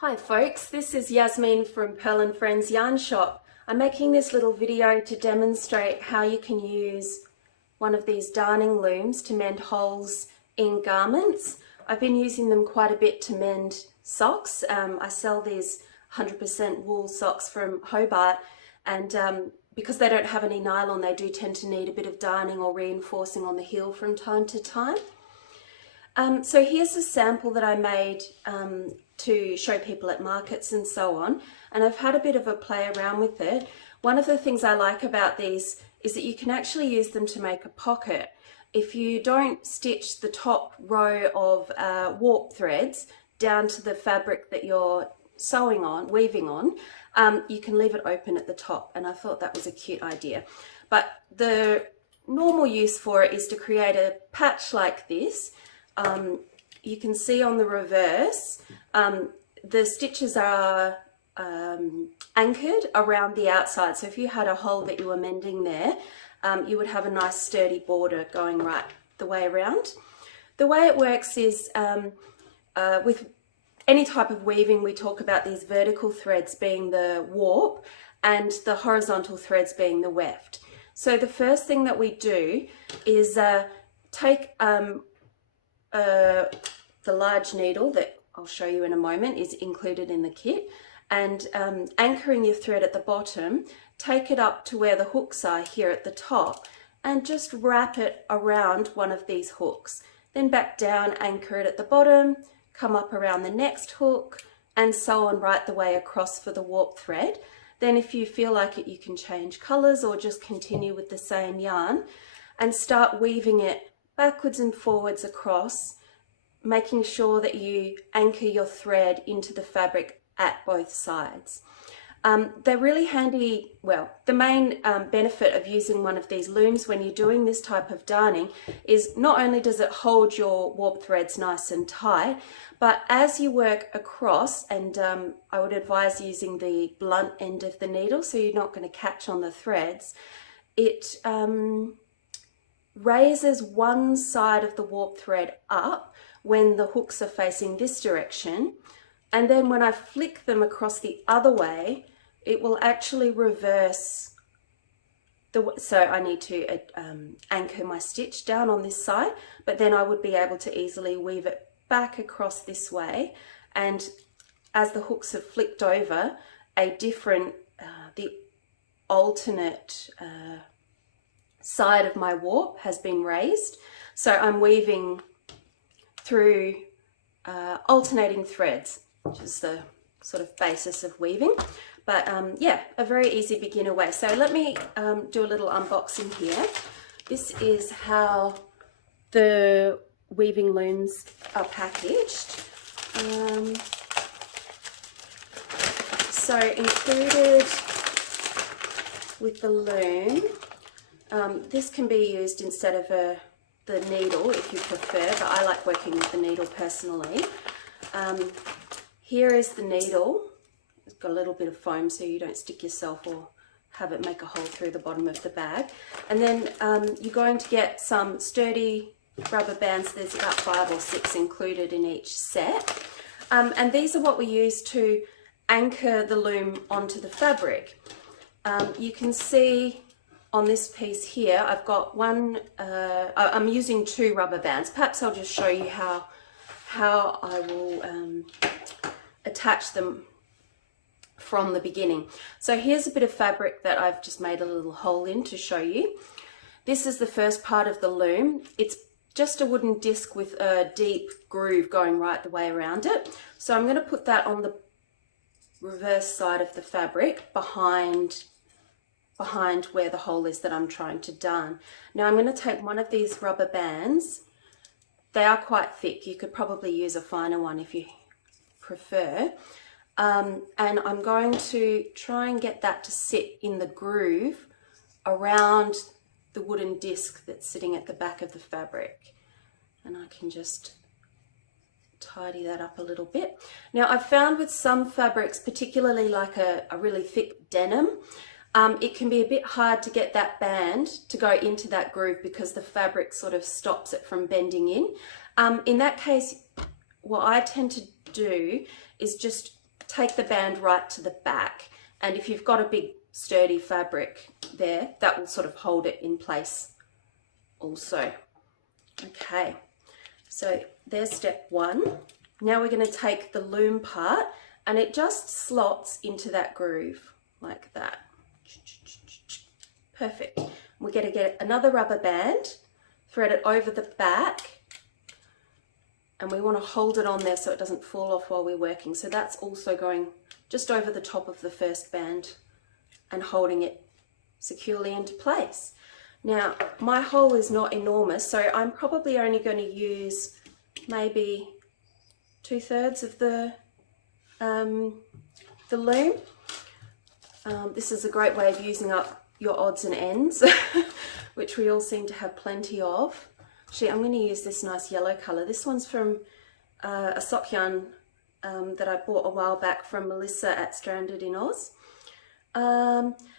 Hi folks, this is Yasmin from Pearl and Friends Yarn Shop. I'm making this little video to demonstrate how you can use one of these darning looms to mend holes in garments. I've been using them quite a bit to mend socks. I sell these 100% wool socks from Hobart, and because they don't have any nylon, they do tend to need a bit of darning or reinforcing on the heel from time to time. So here's a sample that I made to show people at markets and so on, and I've had a bit of a play around with it. One of the things I like about these is that you can actually use them to make a pocket. If you don't stitch the top row of warp threads down to the fabric that you're weaving on, you can leave it open at the top, and I thought that was a cute idea. But the normal use for it is to create a patch like this. You can see on the reverse, the stitches are anchored around the outside. So if you had a hole that you were mending there, you would have a nice sturdy border going right the way around. The way it works is with any type of weaving, we talk about these vertical threads being the warp and the horizontal threads being the weft. So the first thing that we do is take the large needle that I'll show you in a moment is included in the kit, and anchoring your thread at the bottom, take it up to where the hooks are here at the top and just wrap it around one of these hooks. Then back down, anchor it at the bottom, come up around the next hook, and so on right the way across for the warp thread. Then if you feel like it, you can change colors or just continue with the same yarn and start weaving it backwards and forwards across, making sure that you anchor your thread into the fabric at both sides. They're really handy. Well, the main benefit of using one of these looms when you're doing this type of darning is not only does it hold your warp threads nice and tight, but as you work across, and I would advise using the blunt end of the needle so you're not going to catch on the threads, it raises one side of the warp thread up when the hooks are facing this direction, and then when I flick them across the other way, it will actually reverse so I need to anchor my stitch down on this side, but then I would be able to easily weave it back across this way, and as the hooks have flicked over, a different the alternate side of my warp has been raised. So I'm weaving through alternating threads, which is the sort of basis of weaving. But yeah, a very easy beginner way. So let me do a little unboxing here. This is how the weaving looms are packaged. So included with the loom, this can be used instead of the needle if you prefer, but I like working with the needle personally. Here is the needle. It's got a little bit of foam so you don't stick yourself or have it make a hole through the bottom of the bag. And then you're going to get some sturdy rubber bands. There's about 5 or 6 included in each set. And these are what we use to anchor the loom onto the fabric. You can see on this piece here, I've got one, I'm using 2 rubber bands. Perhaps I'll just show you how I will attach them from the beginning. So here's a bit of fabric that I've just made a little hole in to show you. This is the first part of the loom. It's just a wooden disc with a deep groove going right the way around it. So I'm going to put that on the reverse side of the fabric behind where the hole is that I'm trying to darn. Now I'm going to take one of these rubber bands. They are quite thick. You could probably use a finer one if you prefer. And I'm going to try and get that to sit in the groove around the wooden disc that's sitting at the back of the fabric. And I can just tidy that up a little bit. Now I've found with some fabrics, particularly like a really thick denim, it can be a bit hard to get that band to go into that groove because the fabric sort of stops it from bending in. In that case, what I tend to do is just take the band right to the back. And if you've got a big sturdy fabric there, that will sort of hold it in place also. Okay, so there's step one. Now we're going to take the loom part, and it just slots into that groove like that. Perfect. We're going to get another rubber band, thread it over the back, and we want to hold it on there so it doesn't fall off while we're working. So that's also going just over the top of the first band and holding it securely into place. Now, my hole is not enormous, so I'm probably only going to use maybe 2/3 of the loom. This is a great way of using up your odds and ends, which we all seem to have plenty of. Actually, I'm going to use this nice yellow colour. This one's from a sock yarn that I bought a while back from Melissa at Stranded in Oz.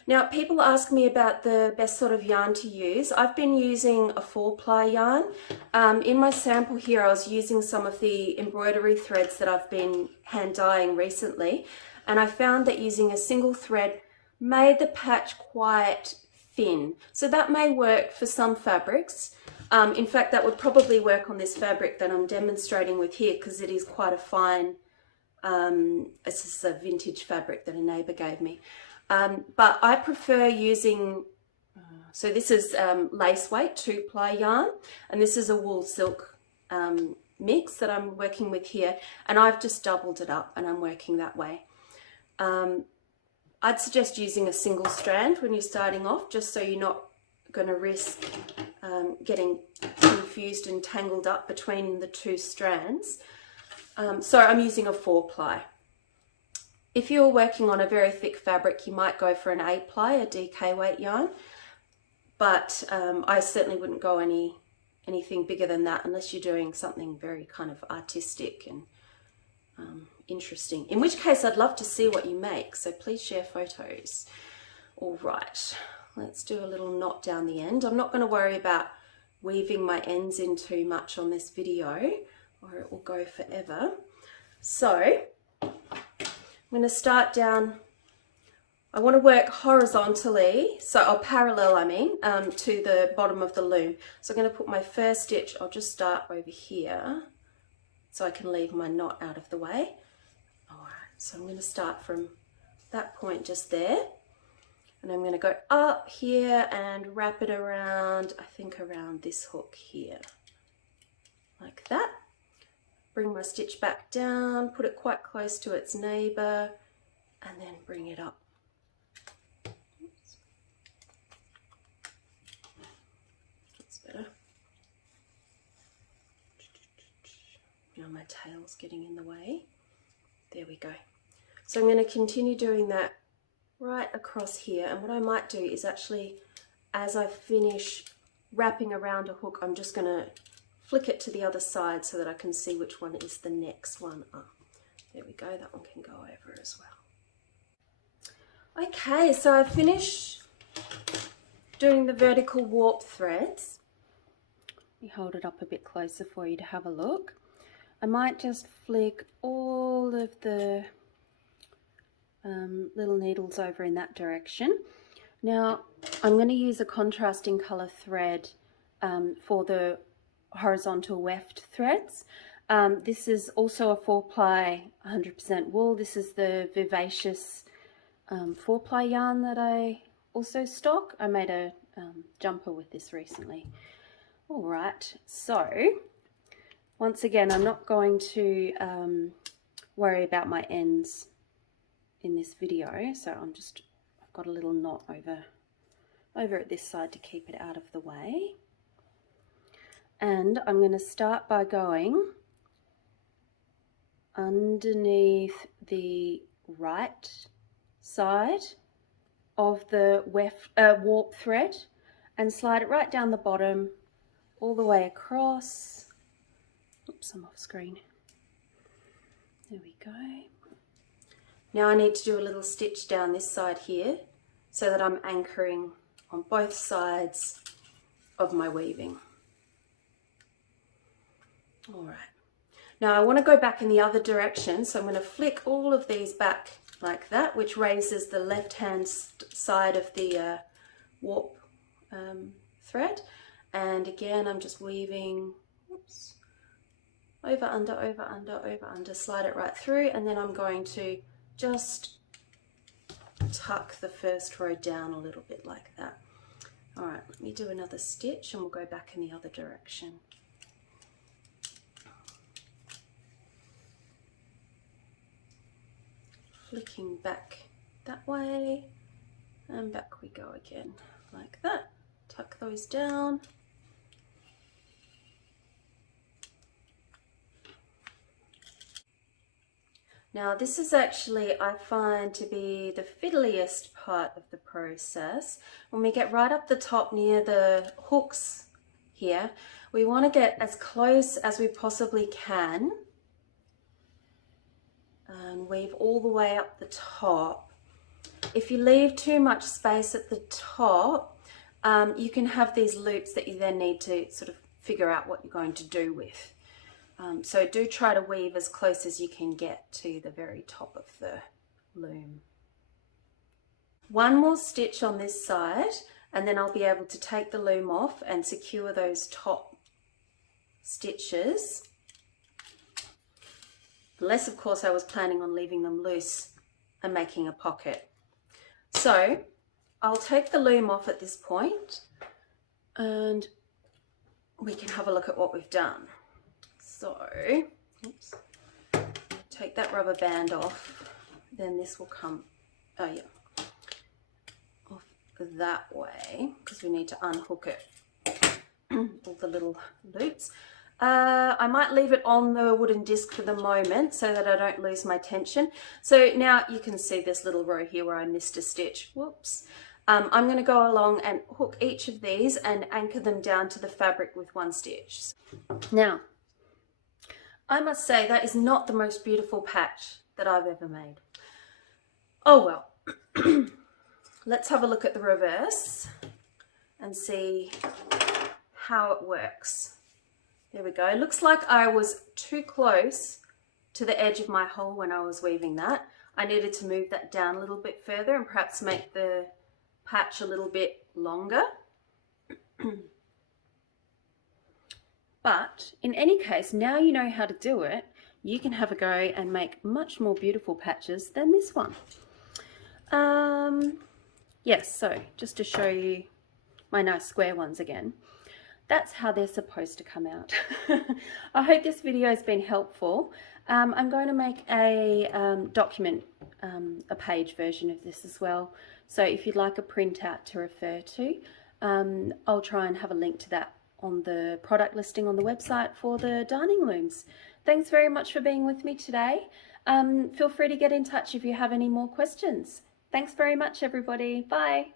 Now, people ask me about the best sort of yarn to use. I've been using a 4-ply yarn. In my sample here, I was using some of the embroidery threads that I've been hand dyeing recently, and I found that using a single thread made the patch quite thin. So that may work for some fabrics. In fact, that would probably work on this fabric that I'm demonstrating with here, because it is quite a fine, it's just a vintage fabric that a neighbour gave me. But I prefer using, so this is lace weight 2-ply yarn, and this is a wool silk mix that I'm working with here, and I've just doubled it up and I'm working that way. I'd suggest using a single strand when you're starting off, just so you're not going to risk getting confused and tangled up between the two strands. So I'm using a 4-ply. If you're working on a very thick fabric, you might go for an 8-ply, a DK weight yarn, but I certainly wouldn't go anything bigger than that unless you're doing something very kind of artistic and interesting, in which case I'd love to see what you make, so please share photos. All right, let's do a little knot down the end. I'm not going to worry about weaving my ends in too much on this video, or it will go forever. So I'm going to start down. I want to work horizontally, or parallel I mean, to the bottom of the loom. So I'm going to put my first stitch, I'll just start over here so I can leave my knot out of the way. Alright, so I'm going to start from that point just there, and I'm going to go up here and wrap it around, I think around this hook here, like that. Bring my stitch back down, put it quite close to its neighbour, and then bring it up. Oops. That's better. Now my tail's getting in the way. There we go. So I'm going to continue doing that right across here, and what I might do is actually, as I finish wrapping around a hook, I'm just going to flick it to the other side so that I can see which one is the next one up. There we go, that one can go over as well. Okay, so I finished doing the vertical warp threads. Let me hold it up a bit closer for you to have a look. I might just flick all of the little needles over in that direction. Now I'm going to use a contrasting colour thread for the horizontal weft threads. This is also a 4-ply 100% wool. This is the Vivacious 4-ply yarn that I also stock. I made a jumper with this recently. Alright, so once again, I'm not going to worry about my ends in this video, so I've got a little knot over at this side to keep it out of the way. And I'm going to start by going underneath the right side of the warp thread and slide it right down the bottom all the way across. Oops, I'm off screen. There we go. Now I need to do a little stitch down this side here so that I'm anchoring on both sides of my weaving. All right. Now I want to go back in the other direction, so I'm going to flick all of these back like that, which raises the left hand side of the warp thread. And again, I'm just weaving, oops, over, under, over, under, over, under, slide it right through, and then I'm going to just tuck the first row down a little bit like that. All right, let me do another stitch and we'll go back in the other direction. Flicking back that way, and back we go again, like that. Tuck those down. Now this is actually, I find, to be the fiddliest part of the process. When we get right up the top near the hooks here, we want to get as close as we possibly can and weave all the way up the top. If you leave too much space at the top, you can have these loops that you then need to sort of figure out what you're going to do with. So do try to weave as close as you can get to the very top of the loom. One more stitch on this side, and then I'll be able to take the loom off and secure those top stitches. Unless, of course, I was planning on leaving them loose and making a pocket. So I'll take the loom off at this point and we can have a look at what we've done. So, oops, take that rubber band off, then this will come, oh yeah, off that way, because we need to unhook it, all the little loops. I might leave it on the wooden disc for the moment so that I don't lose my tension. So now you can see this little row here where I missed a stitch, whoops. I'm going to go along and hook each of these and anchor them down to the fabric with one stitch. Now, I must say that is not the most beautiful patch that I've ever made. Oh well. Let's have a look at the reverse and see how it works. There we go. It looks like I was too close to the edge of my hole when I was weaving that. I needed to move that down a little bit further and perhaps make the patch a little bit longer. But in any case, now you know how to do it, you can have a go and make much more beautiful patches than this one. Yes, so just to show you my nice square ones again, that's how they're supposed to come out. I hope this video has been helpful. I'm going to make a document, a page version of this as well. So if you'd like a printout to refer to, I'll try and have a link to that on the product listing on the website for the darning looms. Thanks very much for being with me today. Feel free to get in touch if you have any more questions. Thanks very much, everybody. Bye.